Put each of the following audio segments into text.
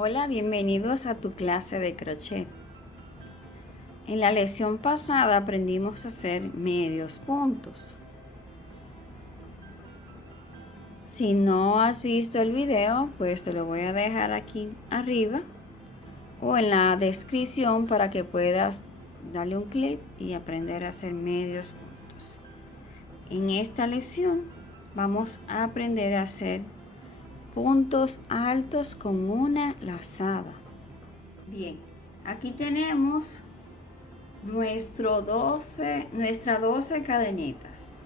Hola, bienvenidos a tu clase de crochet. En la lección pasada aprendimos a hacer medios puntos. Si no has visto el video, pues te lo voy a dejar aquí arriba o en la descripción para que puedas darle un clic y aprender a hacer medios puntos. En esta lección vamos a aprender a hacer puntos altos con una lazada. Bien, aquí tenemos nuestras 12 cadenitas.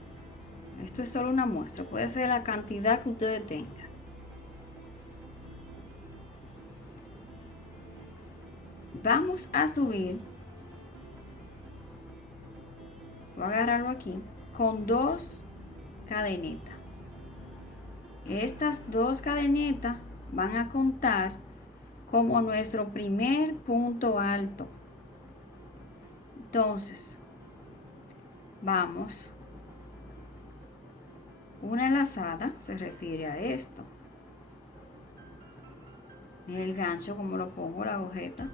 Esto es solo una muestra, puede ser la cantidad que ustedes tengan. Vamos a subir, voy a agarrarlo aquí, con 2 cadenitas. Estas 2 cadenitas van a contar como nuestro primer punto alto. Entonces, vamos, una lazada se refiere a esto. El gancho, como lo pongo, la agujeta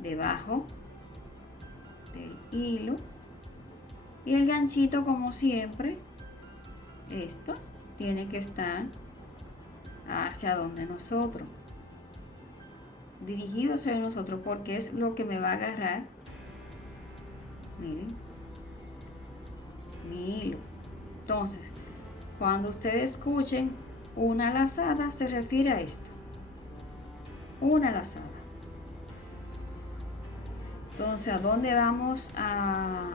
debajo del hilo, y el ganchito, como siempre, esto tiene que estar hacia donde nosotros, dirigido hacia nosotros, porque es lo que me va a agarrar, miren, mi hilo. Entonces, cuando ustedes escuchen una lazada, se refiere a esto, una lazada. Entonces, ¿a dónde vamos a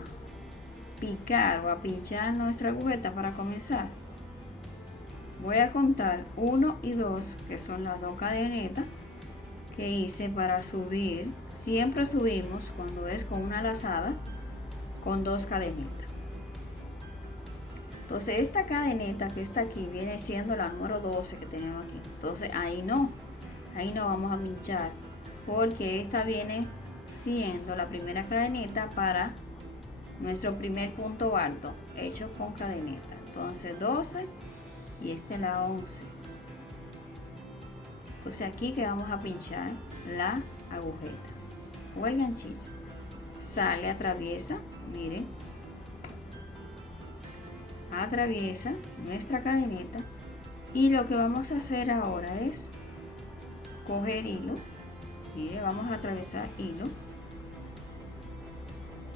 picar o a pinchar nuestra agujeta para comenzar? Voy a contar 1 y 2, que son las 2 cadenetas que hice para subir. Siempre subimos cuando es con una lazada con 2 cadenitas. Entonces esta cadeneta que está aquí viene siendo la número 12 que tenemos aquí. Entonces ahí no vamos a pinchar, porque esta viene siendo la primera cadeneta para nuestro primer punto alto hecho con cadeneta. Entonces 12 y esta es la 11. Entonces aquí que vamos a pinchar la agujeta o el ganchito, sale, atraviesa, miren, atraviesa nuestra cadeneta, y lo que vamos a hacer ahora es coger hilo. Mire, vamos a atravesar hilo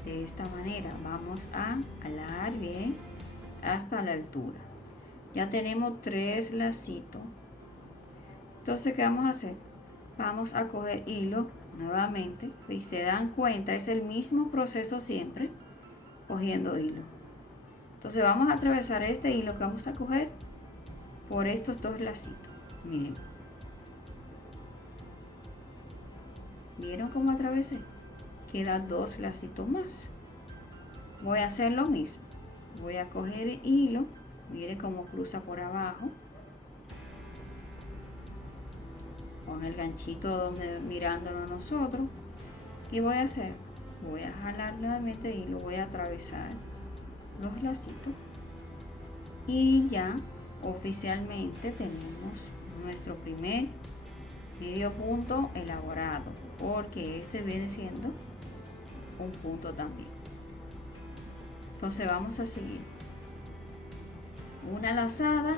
de esta manera, vamos a alar bien hasta la altura. Ya tenemos 3 lacitos. Entonces, ¿qué vamos a hacer? Vamos a coger hilo nuevamente, y se dan cuenta, es el mismo proceso siempre, cogiendo hilo. Entonces vamos a atravesar este hilo que vamos a coger por estos 2 lacitos. Miren, ¿vieron cómo atravesé? Quedan 2 lacitos más. Voy a hacer lo mismo, voy a coger hilo, miren cómo cruza por abajo, con el ganchito donde mirándolo a nosotros, y voy a jalar nuevamente hilo, voy a atravesar los lacitos, y ya oficialmente tenemos nuestro primer medio punto elaborado, porque este viene siendo un punto también. Entonces vamos a seguir. Una lazada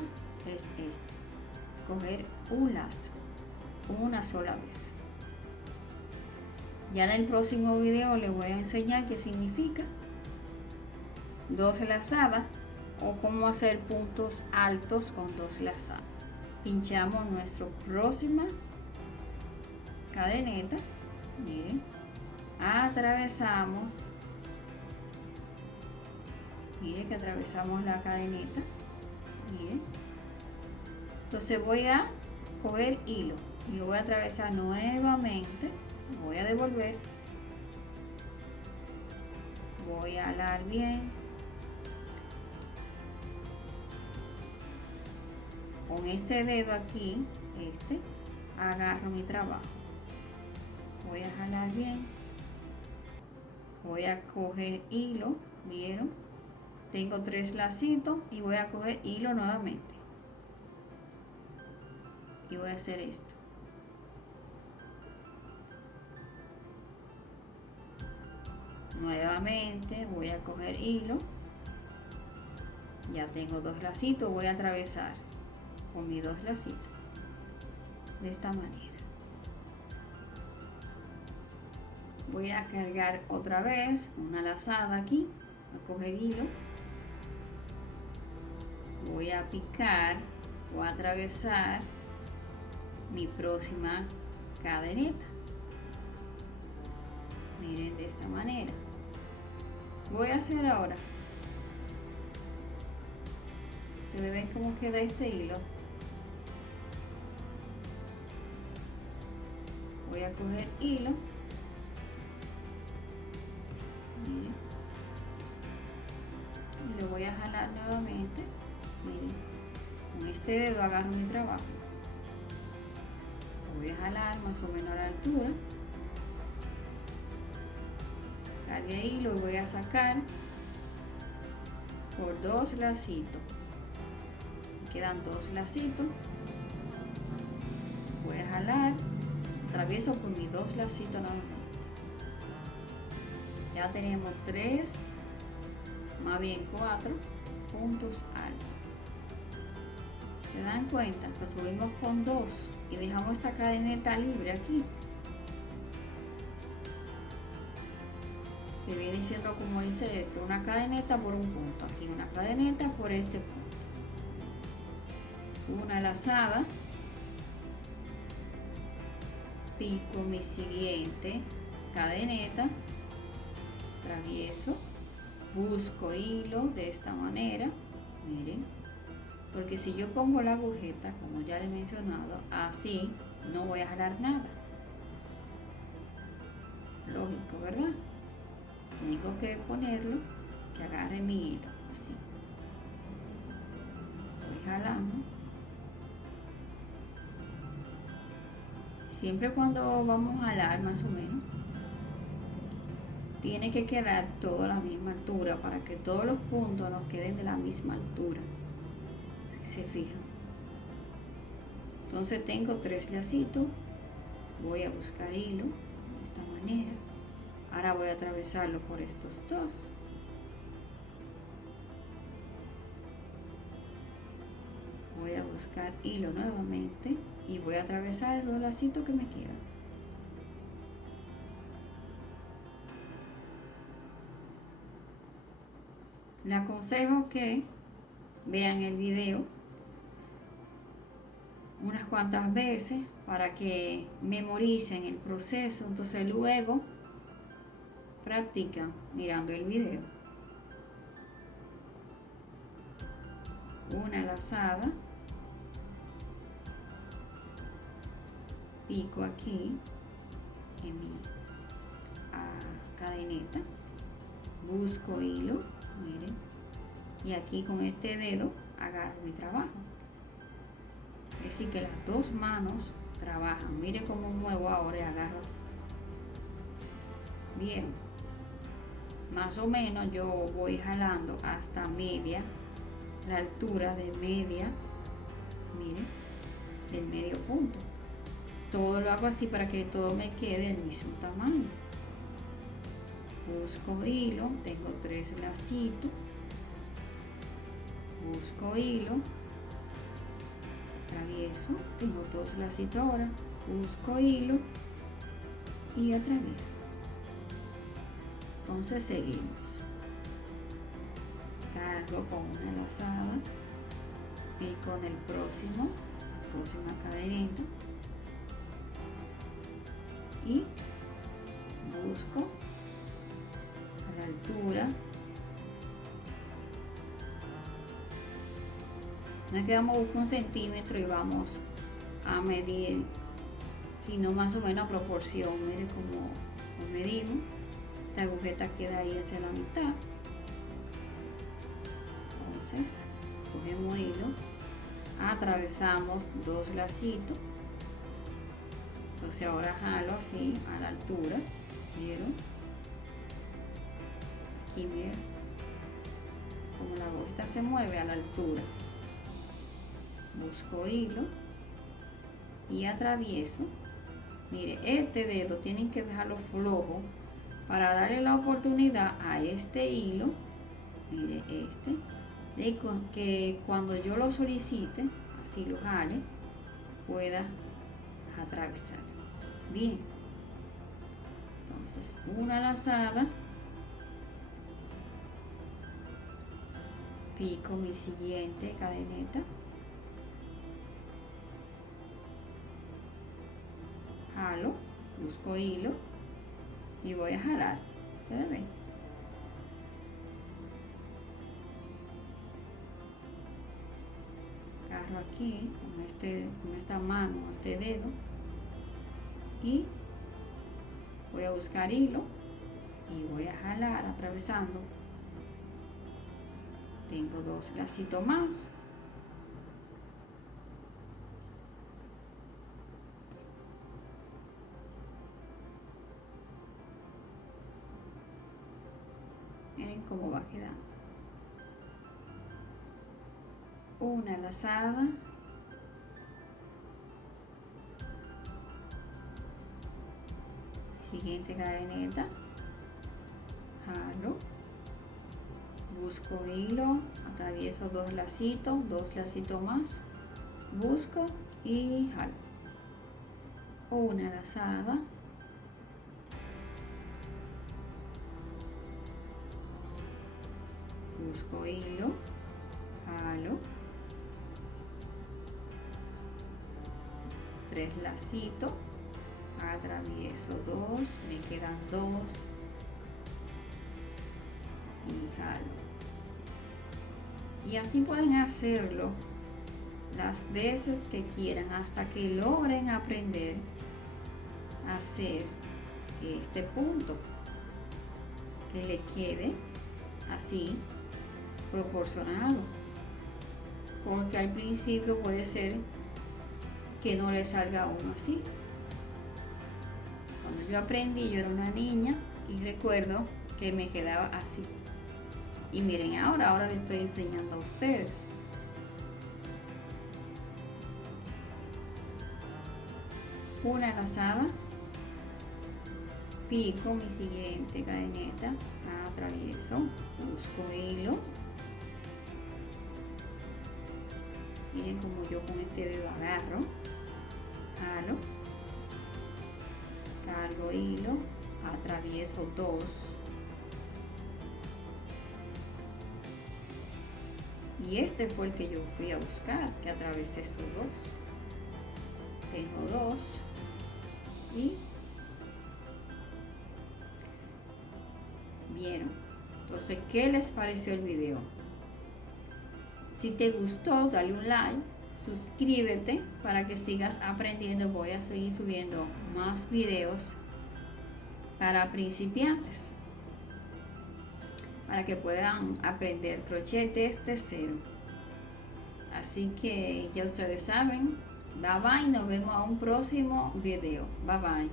es esta, coger un lazo una sola vez. Ya en el próximo video les voy a enseñar qué significa 12 lazadas o cómo hacer puntos altos con 2 lazadas. Pinchamos nuestra próxima cadeneta, miren, atravesamos, miren que atravesamos la cadeneta, miren. Entonces voy a coger hilo y lo voy a atravesar nuevamente, voy a devolver, voy a alar bien, con este dedo aquí, agarro mi trabajo, voy a jalar bien, voy a coger hilo, vieron, tengo 3 lacitos y voy a coger hilo nuevamente, y voy a hacer esto, Nuevamente voy a coger hilo, ya tengo 2 lacitos, voy a atravesar con mis 2 lacitos de esta manera. Voy a cargar otra vez una lazada aquí, a coger hilo, voy a picar o atravesar mi próxima cadeneta. Miren, de esta manera voy a hacer ahora. Ustedes ven cómo queda este hilo. Voy a coger hilo, miren, y lo voy a jalar nuevamente. Miren, con este dedo agarro mi trabajo, lo voy a jalar más o menos a la altura, cargué hilo y voy a sacar por 2 lacitos. Me quedan 2 lacitos, voy a jalar, atravieso por mis 2 lacitos nuevamente. Ya tenemos 3, más bien 4 puntos altos. ¿Se dan cuenta? Pues subimos con 2 y dejamos esta cadeneta libre aquí, que viene siendo, como dice esto, una cadeneta por un punto, aquí una cadeneta por este punto, una lazada, pico mi siguiente cadeneta, atravieso, busco hilo de esta manera, miren, porque si yo pongo la agujeta, como ya le he mencionado, así no voy a jalar nada, lógico, ¿verdad? Lo único que ponerlo, que agarre mi hilo, así, voy jalando. Siempre cuando vamos a jalar, más o menos, tiene que quedar todo a la misma altura para que todos los puntos nos queden de la misma altura, si se fijan. Entonces tengo 3 lacitos, voy a buscar hilo de esta manera. Ahora voy a atravesarlo por estos 2. Voy a buscar hilo nuevamente y voy a atravesar los lacitos que me quedan. Les aconsejo que vean el video unas cuantas veces para que memoricen el proceso, entonces luego practican mirando el video. Una lazada, pico aquí en mi cadeneta, busco hilo, miren, y aquí con este dedo agarro mi trabajo. Es decir que las 2 manos trabajan. Miren cómo muevo ahora y agarro aquí. Bien, más o menos yo voy jalando hasta media, la altura de media, miren, del medio punto. Todo lo hago así para que todo me quede del mismo tamaño. Busco hilo, tengo 3 lacitos, busco hilo, atravieso, tengo 2 lacitos ahora, busco hilo y atravieso. Entonces seguimos, cargo con una lazada, pico en el próxima cadeneta y busco a la altura. No es que vamos a buscar 1 centímetro y vamos a medir, sino más o menos a proporción. Miren cómo medimos. Esta agujeta queda ahí hacia la mitad. Entonces cogemos hilo, atravesamos 2 lacitos. Entonces ahora jalo así a la altura, ¿vieron? Aquí miren como la agujeta se mueve a la altura. Busco hilo y atravieso. Mire, este dedo tienen que dejarlo flojo para darle la oportunidad a este hilo, mire de que cuando yo lo solicite, así lo jale, pueda atravesar. Bien, entonces una lazada, pico mi siguiente cadeneta, jalo, busco hilo y voy a jalar. ¿Ustedes ven? Agarro aquí con esta mano, este dedo, y voy a buscar hilo y voy a jalar atravesando. Tengo 2 lacitos más. Miren cómo va quedando. Una lazada, siguiente cadeneta, jalo, busco hilo, atravieso 2 lacitos, 2 lacitos más, busco y jalo. Una lazada, busco hilo, jalo, 3 lacitos, atravieso 2, me quedan 2 y jalo. Y así pueden hacerlo las veces que quieran hasta que logren aprender a hacer este punto que le quede así proporcionado, porque al principio puede ser que no le salga aún así. Cuando yo aprendí, yo era una niña y recuerdo que me quedaba así. Y miren, ahora les estoy enseñando a ustedes. Una lazada, pico mi siguiente cadeneta, atravieso, busco hilo. Miren como yo con este dedo agarro, jalo, cargo hilo, atravieso 2. Y este fue el que yo fui a buscar, que atravesé estos 2. Tengo 2 y vieron. Entonces, ¿qué les pareció el video? Si te gustó, dale un like, suscríbete para que sigas aprendiendo. Voy a seguir subiendo más videos para principiantes, para que puedan aprender crochet desde cero. Así que ya ustedes saben. Bye bye, nos vemos a un próximo video. Bye bye.